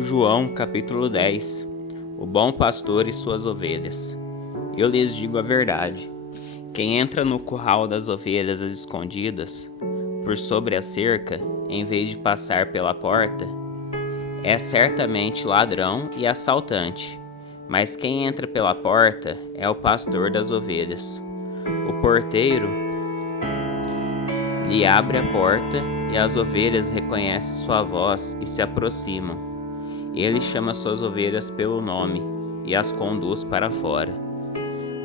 João capítulo 10. O bom pastor e suas ovelhas. Eu lhes digo a verdade: quem entra no curral das ovelhas escondidas, por sobre a cerca, em vez de passar pela porta, é certamente ladrão e assaltante. Mas quem entra pela porta é o pastor das ovelhas. O porteiro lhe abre a porta e as ovelhas reconhecem sua voz e se aproximam. Ele chama suas ovelhas pelo nome e as conduz para fora.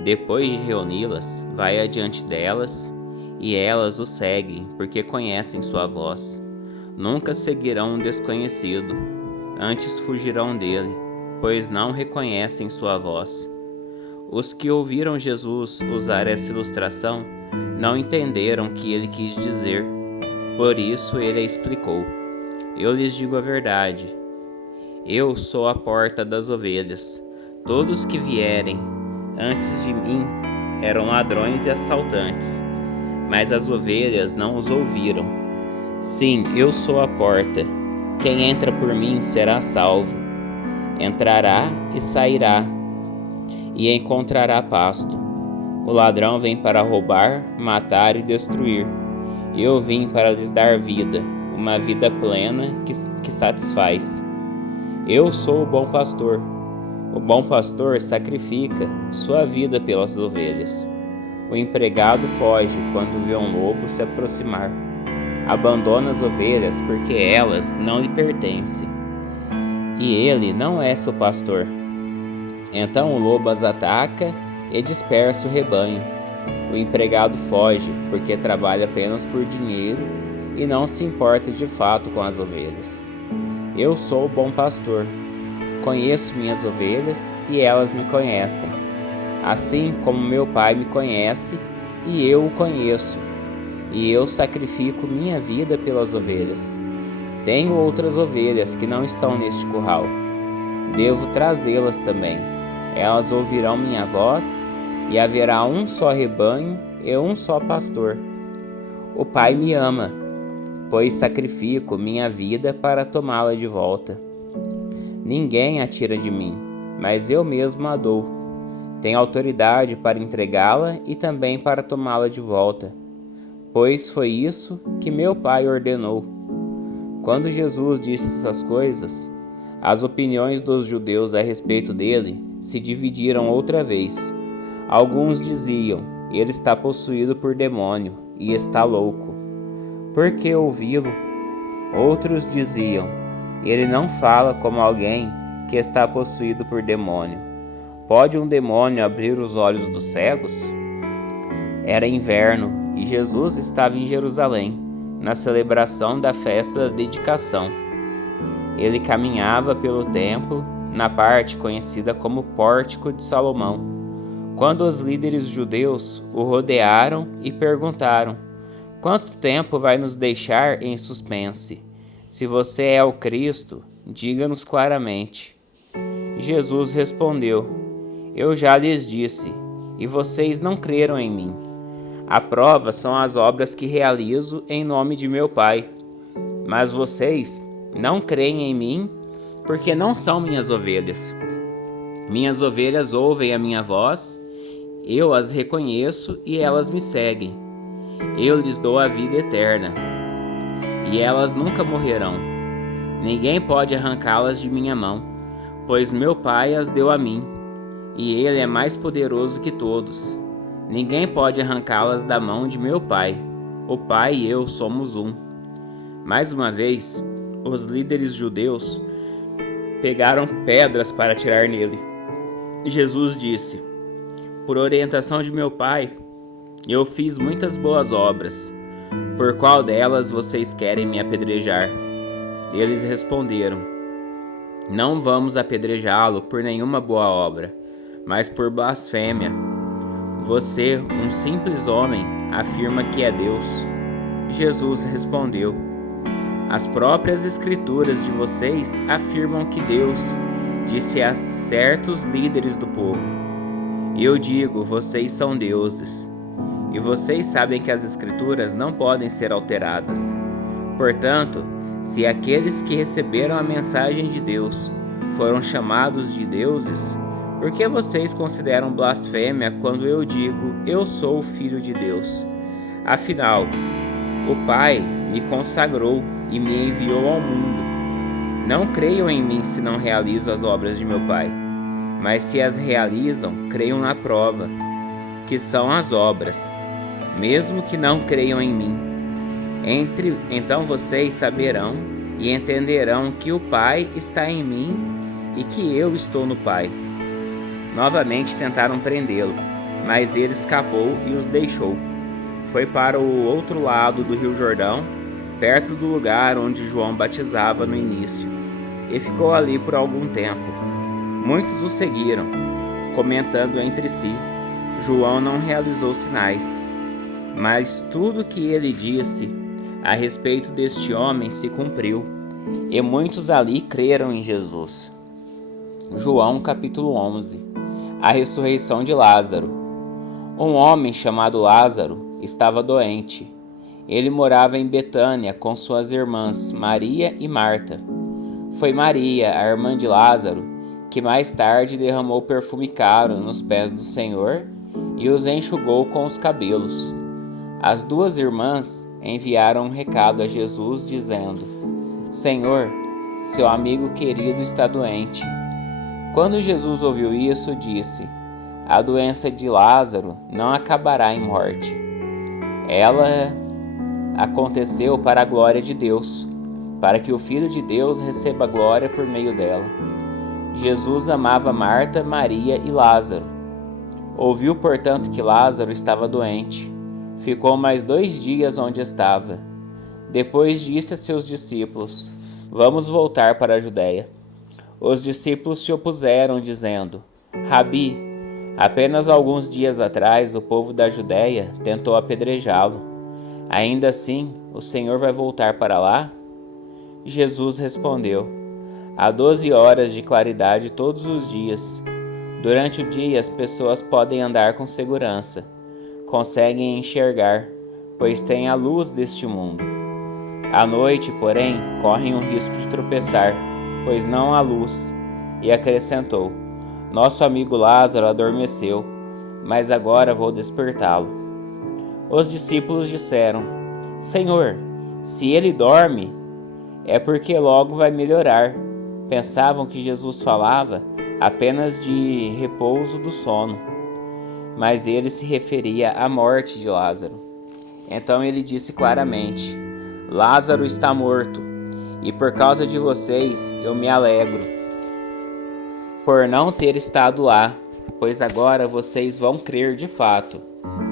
Depois de reuni-las, vai adiante delas e elas o seguem porque conhecem sua voz. Nunca seguirão um desconhecido, antes fugirão dele, pois não reconhecem sua voz. Os que ouviram Jesus usar essa ilustração não entenderam o que ele quis dizer. Por isso ele a explicou. Eu lhes digo a verdade. Eu sou a porta das ovelhas. Todos que vierem antes de mim eram ladrões e assaltantes, mas as ovelhas não os ouviram. Sim, eu sou a porta. Quem entra por mim será salvo. Entrará e sairá, e encontrará pasto. O ladrão vem para roubar, matar e destruir. Eu vim para lhes dar vida, uma vida plena que satisfaz. Eu sou o bom pastor. O bom pastor sacrifica sua vida pelas ovelhas. O empregado foge quando vê um lobo se aproximar. Abandona as ovelhas porque elas não lhe pertencem. E ele não é seu pastor. Então o lobo as ataca e dispersa o rebanho. O empregado foge porque trabalha apenas por dinheiro e não se importa de fato com as ovelhas. Eu sou o bom pastor. Conheço minhas ovelhas e elas me conhecem, assim como meu Pai me conhece e eu o conheço, e eu sacrifico minha vida pelas ovelhas. Tenho outras ovelhas que não estão neste curral. Devo trazê-las também. Elas ouvirão minha voz e haverá um só rebanho e um só pastor. O Pai me ama, pois sacrifico minha vida para tomá-la de volta. Ninguém a tira de mim, mas eu mesmo a dou. Tenho autoridade para entregá-la e também para tomá-la de volta, pois foi isso que meu Pai ordenou. Quando Jesus disse essas coisas, as opiniões dos judeus a respeito dele se dividiram outra vez. Alguns diziam: ele está possuído por demônio e está louco. Por que ouvi-lo? Outros diziam: ele não fala como alguém que está possuído por demônio. Pode um demônio abrir os olhos dos cegos? Era inverno e Jesus estava em Jerusalém, na celebração da festa da dedicação. Ele caminhava pelo templo, na parte conhecida como Pórtico de Salomão, quando os líderes judeus o rodearam e perguntaram: quanto tempo vai nos deixar em suspense? Se você é o Cristo, diga-nos claramente. Jesus respondeu: eu já lhes disse, e vocês não creram em mim. A prova são as obras que realizo em nome de meu Pai. Mas vocês não creem em mim porque não são minhas ovelhas. Minhas ovelhas ouvem a minha voz, eu as reconheço e elas me seguem. Eu lhes dou a vida eterna, e elas nunca morrerão. Ninguém pode arrancá-las de minha mão, pois meu Pai as deu a mim, e ele é mais poderoso que todos. Ninguém pode arrancá-las da mão de meu Pai. O Pai e eu somos um. Mais uma vez, os líderes judeus pegaram pedras para atirar nele. Jesus disse: por orientação de meu Pai, eu fiz muitas boas obras. Por qual delas vocês querem me apedrejar? Eles responderam: não vamos apedrejá-lo por nenhuma boa obra, mas por blasfêmia. Você, um simples homem, afirma que é Deus. Jesus respondeu: as próprias escrituras de vocês afirmam que Deus disse a certos líderes do povo: eu digo, vocês são deuses. E vocês sabem que as escrituras não podem ser alteradas. Portanto, Se aqueles que receberam a mensagem de Deus foram chamados de deuses, por que vocês consideram blasfêmia quando eu digo eu sou o Filho de Deus? Afinal, o Pai me consagrou e me enviou ao mundo. Não creiam em mim se não realizo as obras de meu Pai, mas se as realizam, creiam na prova, que são as obras, mesmo que não creiam em mim. Então vocês saberão e entenderão que o Pai está em mim e que eu estou no Pai. Novamente tentaram prendê-lo, mas ele escapou e os deixou. Foi para o outro lado do Rio Jordão, perto do lugar onde João batizava no início, e ficou ali por algum tempo. Muitos o seguiram, comentando entre si: João não realizou sinais, mas tudo o que ele disse a respeito deste homem se cumpriu, e muitos ali creram em Jesus. João capítulo 11. A ressurreição de Lázaro. Um homem chamado Lázaro estava doente. Ele morava em Betânia com suas irmãs Maria e Marta. Foi Maria, a irmã de Lázaro, que mais tarde derramou perfume caro nos pés do Senhor e os enxugou com os cabelos. As duas irmãs enviaram um recado a Jesus dizendo: Senhor, seu amigo querido está doente. Quando Jesus ouviu isso, disse: a doença de Lázaro não acabará em morte. Ela aconteceu para a glória de Deus, para que o Filho de Deus receba glória por meio dela. Jesus amava Marta, Maria e Lázaro. Ouviu, portanto, que Lázaro estava doente. Ficou mais 2 dias onde estava. Depois disse a seus discípulos: vamos voltar para a Judéia. Os discípulos se opuseram, dizendo: Rabi, apenas alguns dias atrás o povo da Judéia tentou apedrejá-lo. Ainda assim, o Senhor vai voltar para lá? Jesus respondeu: há 12 horas de claridade todos os dias. Durante o dia as pessoas podem andar com segurança. Conseguem enxergar, pois têm a luz deste mundo. À noite, porém, correm o risco de tropeçar, pois não há luz. E acrescentou: nosso amigo Lázaro adormeceu, mas agora vou despertá-lo. Os discípulos disseram: Senhor, se ele dorme, é porque logo vai melhorar. Pensavam que Jesus falava apenas de repouso do sono, mas ele se referia à morte de Lázaro. Então ele disse claramente: Lázaro está morto, e por causa de vocês eu me alegro por não ter estado lá, pois agora vocês vão crer de fato.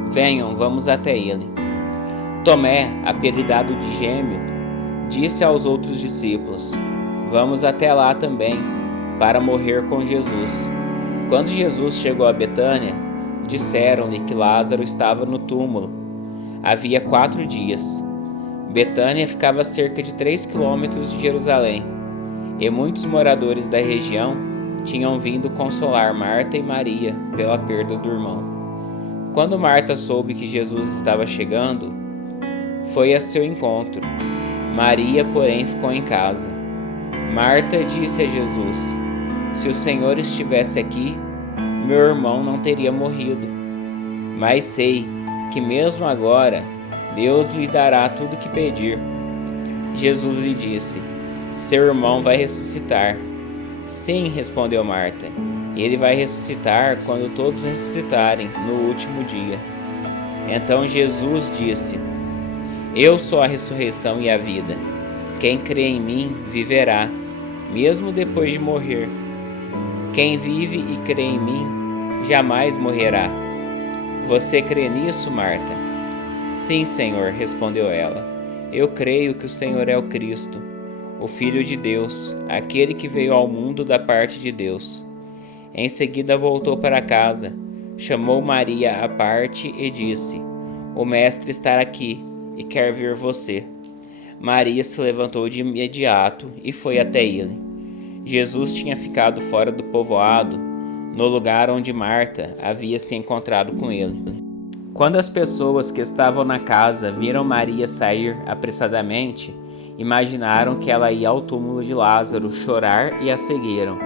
Venham, vamos até ele. Tomé, apelidado de Gêmeo, disse aos outros discípulos: vamos até lá também, para morrer com Jesus. Quando Jesus chegou a Betânia, disseram-lhe que Lázaro estava no túmulo. Havia 4 dias. Betânia ficava a cerca de 3 quilômetros de Jerusalém, e muitos moradores da região tinham vindo consolar Marta e Maria pela perda do irmão. Quando Marta soube que Jesus estava chegando, foi a seu encontro. Maria, porém, ficou em casa. Marta disse a Jesus: se o Senhor estivesse aqui, meu irmão não teria morrido. Mas sei que mesmo agora Deus lhe dará tudo o que pedir. Jesus lhe disse: seu irmão vai ressuscitar. Sim, respondeu Marta, ele vai ressuscitar quando todos ressuscitarem no último dia. Então Jesus disse: eu sou a ressurreição e a vida. Quem crê em mim viverá, mesmo depois de morrer. Quem vive e crê em mim jamais morrerá. Você crê nisso, Marta? Sim, Senhor, respondeu ela. Eu creio que o Senhor é o Cristo, o Filho de Deus, aquele que veio ao mundo da parte de Deus. Em seguida voltou para casa, chamou Maria à parte e disse: o Mestre está aqui e quer ver você. Maria se levantou de imediato e foi até ele. Jesus tinha ficado fora do povoado, no lugar onde Marta havia se encontrado com ele. Quando as pessoas que estavam na casa viram Maria sair apressadamente imaginaram que ela ia ao túmulo de Lázaro chorar e a seguiram.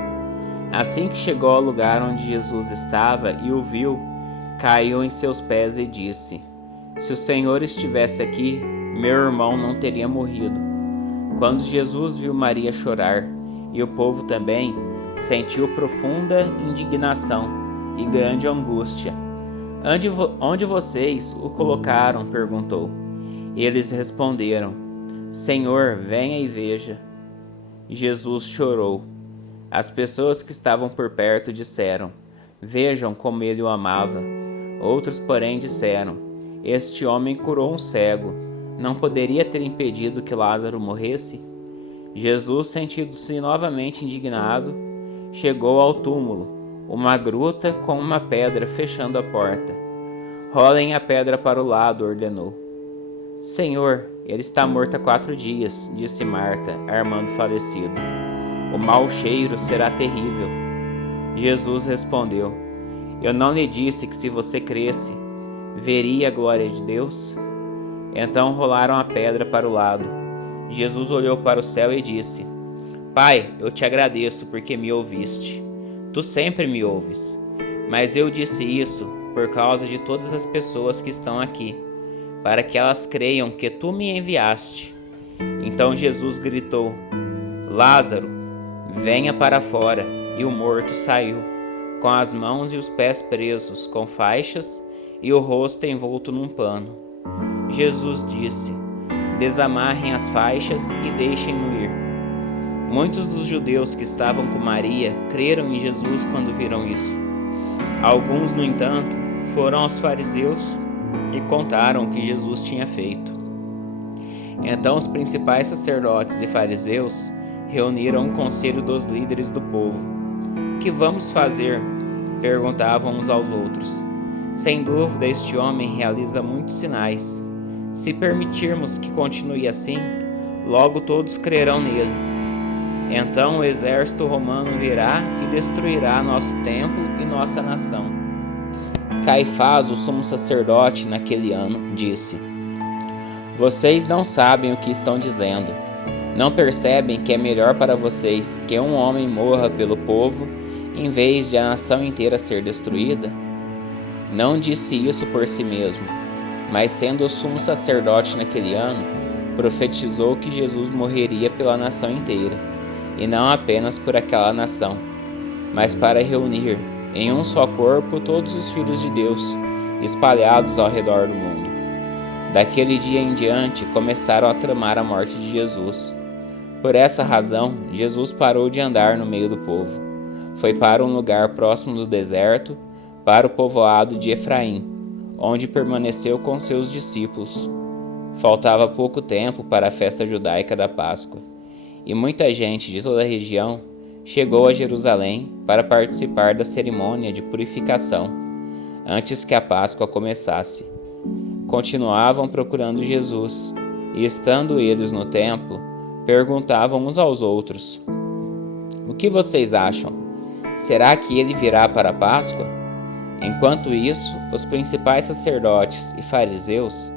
Assim que chegou ao lugar onde Jesus estava e o viu, caiu em seus pés e disse: Se o Senhor estivesse aqui, meu irmão não teria morrido. Quando Jesus viu Maria chorar, e o povo também, sentiu profunda indignação e grande angústia. Onde vocês o colocaram? Perguntou. Eles responderam: Senhor, venha e veja. Jesus chorou. As pessoas que estavam por perto disseram: Vejam como ele o amava. Outros, porém, disseram: Este homem curou um cego. Não poderia ter impedido que Lázaro morresse? Jesus, sentindo-se novamente indignado, chegou ao túmulo, uma gruta com uma pedra fechando a porta. Rolem a pedra para o lado, ordenou. Senhor, ele está morto há 4 dias, disse Marta, armando falecido. O mau cheiro será terrível. Jesus respondeu: Eu não lhe disse que se você cresce, veria a glória de Deus? Então rolaram a pedra para o lado. Jesus olhou para o céu e disse: Pai, eu te agradeço porque me ouviste. Tu sempre me ouves. Mas eu disse isso por causa de todas as pessoas que estão aqui, para que elas creiam que tu me enviaste. Então Jesus gritou: Lázaro, venha para fora. E o morto saiu, com as mãos e os pés presos com faixas e o rosto envolto num pano. Jesus disse: Desamarrem as faixas e deixem-no ir. Muitos dos judeus que estavam com Maria creram em Jesus quando viram isso. Alguns, no entanto, foram aos fariseus e contaram o que Jesus tinha feito. Então os principais sacerdotes e fariseus reuniram um conselho dos líderes do povo. Que vamos fazer? Perguntavam uns aos outros. Sem dúvida, este homem realiza muitos sinais. Se permitirmos que continue assim, logo todos crerão nele. Então o exército romano virá e destruirá nosso templo e nossa nação. Caifás, o sumo sacerdote, naquele ano, disse: Vocês não sabem o que estão dizendo. Não percebem que é melhor para vocês que um homem morra pelo povo, em vez de a nação inteira ser destruída? Não disse isso por si mesmo, mas sendo o sumo sacerdote naquele ano, profetizou que Jesus morreria pela nação inteira, e não apenas por aquela nação, mas para reunir em um só corpo todos os filhos de Deus, espalhados ao redor do mundo. Daquele dia em diante começaram a tramar a morte de Jesus. Por essa razão, Jesus parou de andar no meio do povo. Foi para um lugar próximo do deserto, para o povoado de Efraim, onde permaneceu com seus discípulos. Faltava pouco tempo para a festa judaica da Páscoa, e muita gente de toda a região chegou a Jerusalém para participar da cerimônia de purificação, antes que a Páscoa começasse. Continuavam procurando Jesus, e estando eles no templo, perguntavam uns aos outros: O que vocês acham? Será que ele virá para a Páscoa? Enquanto isso, os principais sacerdotes e fariseus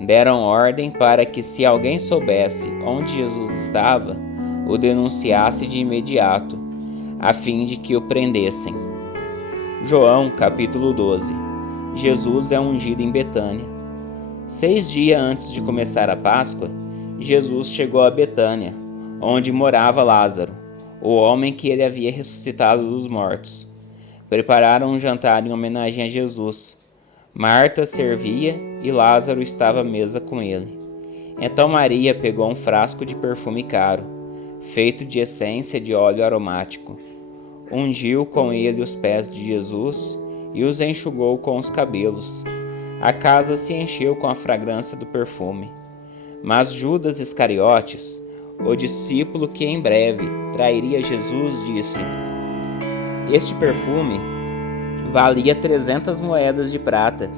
deram ordem para que, se alguém soubesse onde Jesus estava, o denunciasse de imediato, a fim de que o prendessem. João, capítulo 12. Jesus é ungido em Betânia. 6 dias antes de começar a Páscoa, Jesus chegou a Betânia, onde morava Lázaro, o homem que ele havia ressuscitado dos mortos. Prepararam um jantar em homenagem a Jesus. Marta servia e Lázaro estava à mesa com ele. Então Maria pegou um frasco de perfume caro, feito de essência de óleo aromático. Ungiu com ele os pés de Jesus e os enxugou com os cabelos. A casa se encheu com a fragrância do perfume. Mas Judas Iscariotes, o discípulo que em breve trairia Jesus, disse: Este perfume valia 300 moedas de prata.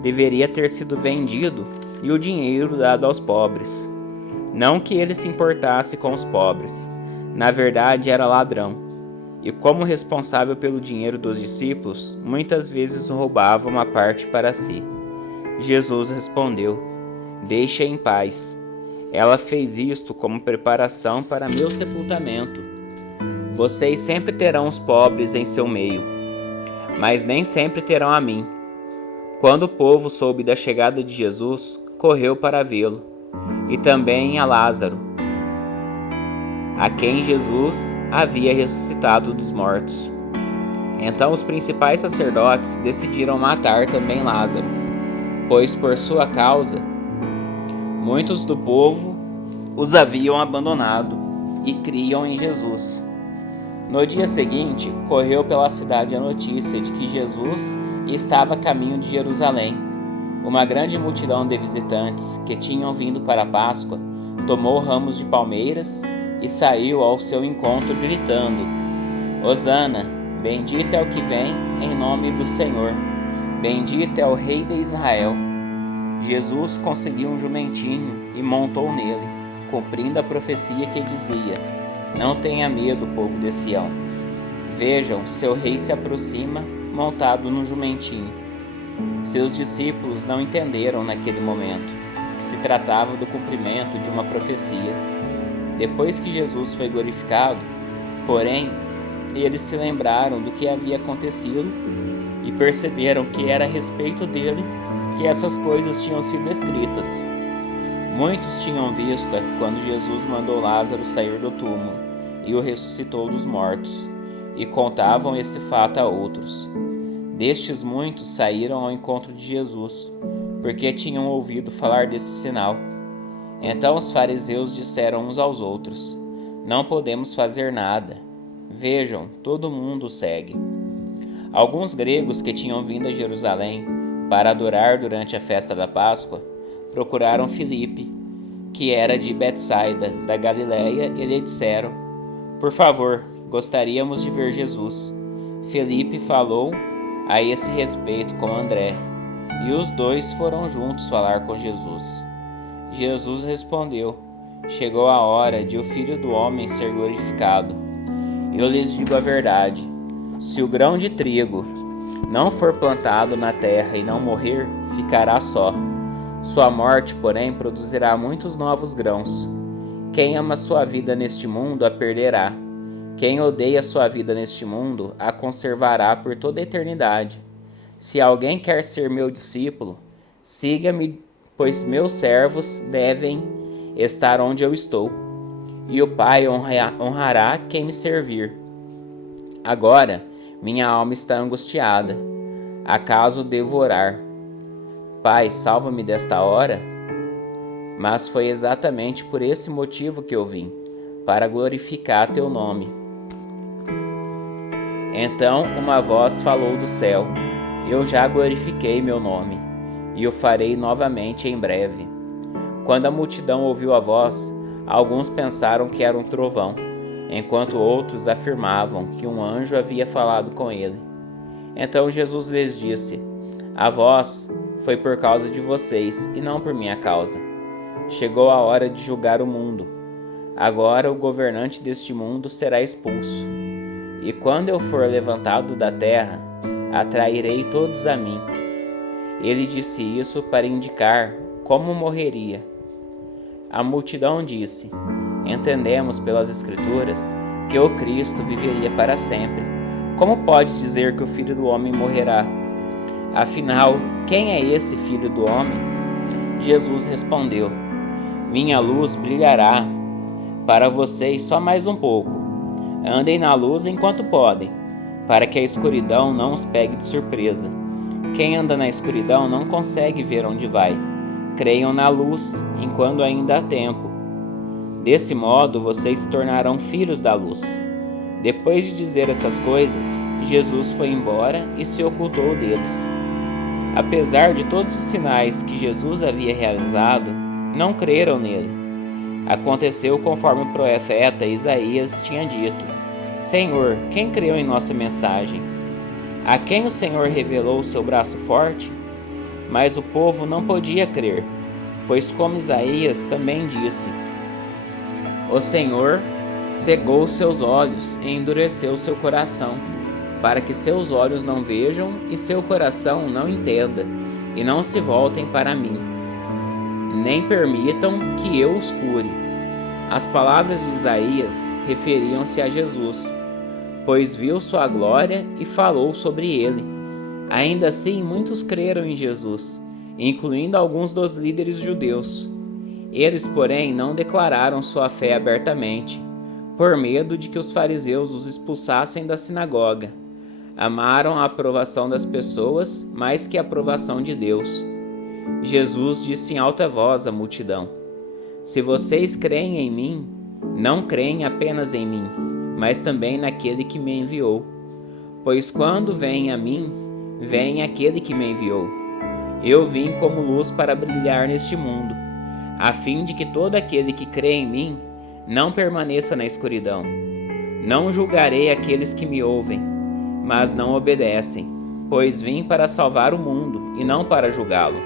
Deveria ter sido vendido e o dinheiro dado aos pobres. Não que ele se importasse com os pobres. Na verdade, era ladrão. E como responsável pelo dinheiro dos discípulos, muitas vezes roubava uma parte para si. Jesus respondeu: Deixa em paz. Ela fez isto como preparação para meu sepultamento. Vocês sempre terão os pobres em seu meio, mas nem sempre terão a mim. Quando o povo soube da chegada de Jesus, correu para vê-lo, e também a Lázaro, a quem Jesus havia ressuscitado dos mortos. Então os principais sacerdotes decidiram matar também Lázaro, pois por sua causa muitos do povo os haviam abandonado e criam em Jesus. No dia seguinte, correu pela cidade a notícia de que Jesus estava a caminho de Jerusalém. Uma grande multidão de visitantes que tinham vindo para a Páscoa tomou ramos de palmeiras e saiu ao seu encontro gritando: Hosana, bendito é o que vem em nome do Senhor, bendito é o Rei de Israel. Jesus conseguiu um jumentinho e montou nele, cumprindo a profecia que dizia: Não tenha medo, povo de Sião. Vejam, seu rei se aproxima, montado no jumentinho. Seus discípulos não entenderam naquele momento que se tratava do cumprimento de uma profecia. Depois que Jesus foi glorificado, porém, eles se lembraram do que havia acontecido e perceberam que era a respeito dele que essas coisas tinham sido escritas. Muitos tinham visto quando Jesus mandou Lázaro sair do túmulo e o ressuscitou dos mortos, e contavam esse fato a outros. Destes muitos saíram ao encontro de Jesus, porque tinham ouvido falar desse sinal. Então os fariseus disseram uns aos outros: Não podemos fazer nada. Vejam, todo mundo segue. Alguns gregos que tinham vindo a Jerusalém para adorar durante a festa da Páscoa procuraram Filipe, que era de Betsaida, da Galileia, e lhe disseram: Por favor, gostaríamos de ver Jesus. Filipe falou a esse respeito com André, e os dois foram juntos falar com Jesus. Jesus respondeu: Chegou a hora de o Filho do Homem ser glorificado. Eu lhes digo a verdade: se o grão de trigo não for plantado na terra e não morrer, ficará só. Sua morte, porém, produzirá muitos novos grãos. Quem ama sua vida neste mundo a perderá. Quem odeia sua vida neste mundo a conservará por toda a eternidade. Se alguém quer ser meu discípulo, siga-me, pois meus servos devem estar onde eu estou, e o Pai honrará quem me servir. Agora, minha alma está angustiada. Acaso devo orar? Pai, salva-me desta hora? Mas foi exatamente por esse motivo que eu vim, para glorificar teu nome. Então uma voz falou do céu: Eu já glorifiquei meu nome, e o farei novamente em breve. Quando a multidão ouviu a voz, alguns pensaram que era um trovão, enquanto outros afirmavam que um anjo havia falado com ele. Então Jesus lhes disse: A voz foi por causa de vocês e não por minha causa. Chegou a hora de julgar o mundo. Agora o governante deste mundo será expulso. E quando eu for levantado da terra, atrairei todos a mim. Ele disse isso para indicar como morreria. A multidão disse: Entendemos pelas Escrituras que o Cristo viveria para sempre. Como pode dizer que o Filho do Homem morrerá? Afinal, quem é esse Filho do Homem? Jesus respondeu: Minha luz brilhará para vocês só mais um pouco. Andem na luz enquanto podem, para que a escuridão não os pegue de surpresa. Quem anda na escuridão não consegue ver onde vai. Creiam na luz enquanto ainda há tempo. Desse modo, vocês se tornarão filhos da luz. Depois de dizer essas coisas, Jesus foi embora e se ocultou deles. Apesar de todos os sinais que Jesus havia realizado, não creram nele. Aconteceu conforme o profeta Isaías tinha dito: Senhor, quem creu em nossa mensagem? A quem o Senhor revelou o seu braço forte? Mas o povo não podia crer, pois como Isaías também disse: O Senhor cegou seus olhos e endureceu seu coração, para que seus olhos não vejam e seu coração não entenda, e não se voltem para mim. nem permitam que eu os cure. As palavras de Isaías referiam-se a Jesus, pois viu sua glória e falou sobre ele. Ainda assim, muitos creram em Jesus, incluindo alguns dos líderes judeus. Eles, porém, não declararam sua fé abertamente, por medo de que os fariseus os expulsassem da sinagoga. Amaram a aprovação das pessoas mais que a aprovação de Deus. Jesus disse em alta voz à multidão: Se vocês creem em mim, não creem apenas em mim, mas também naquele que me enviou. Pois quando vem a mim, vem aquele que me enviou. Eu vim como luz para brilhar neste mundo, a fim de que todo aquele que crê em mim não permaneça na escuridão. Não julgarei aqueles que me ouvem, mas não obedecem, pois vim para salvar o mundo e não para julgá-lo.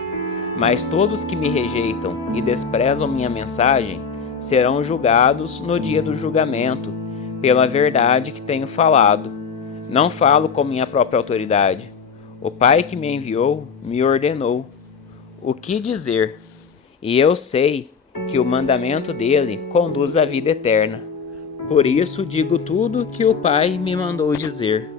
Mas todos que me rejeitam e desprezam minha mensagem serão julgados no dia do julgamento, pela verdade que tenho falado. Não falo com minha própria autoridade. O Pai que me enviou me ordenou o que dizer, e eu sei que o mandamento dele conduz à vida eterna. Por isso digo tudo que o Pai me mandou dizer.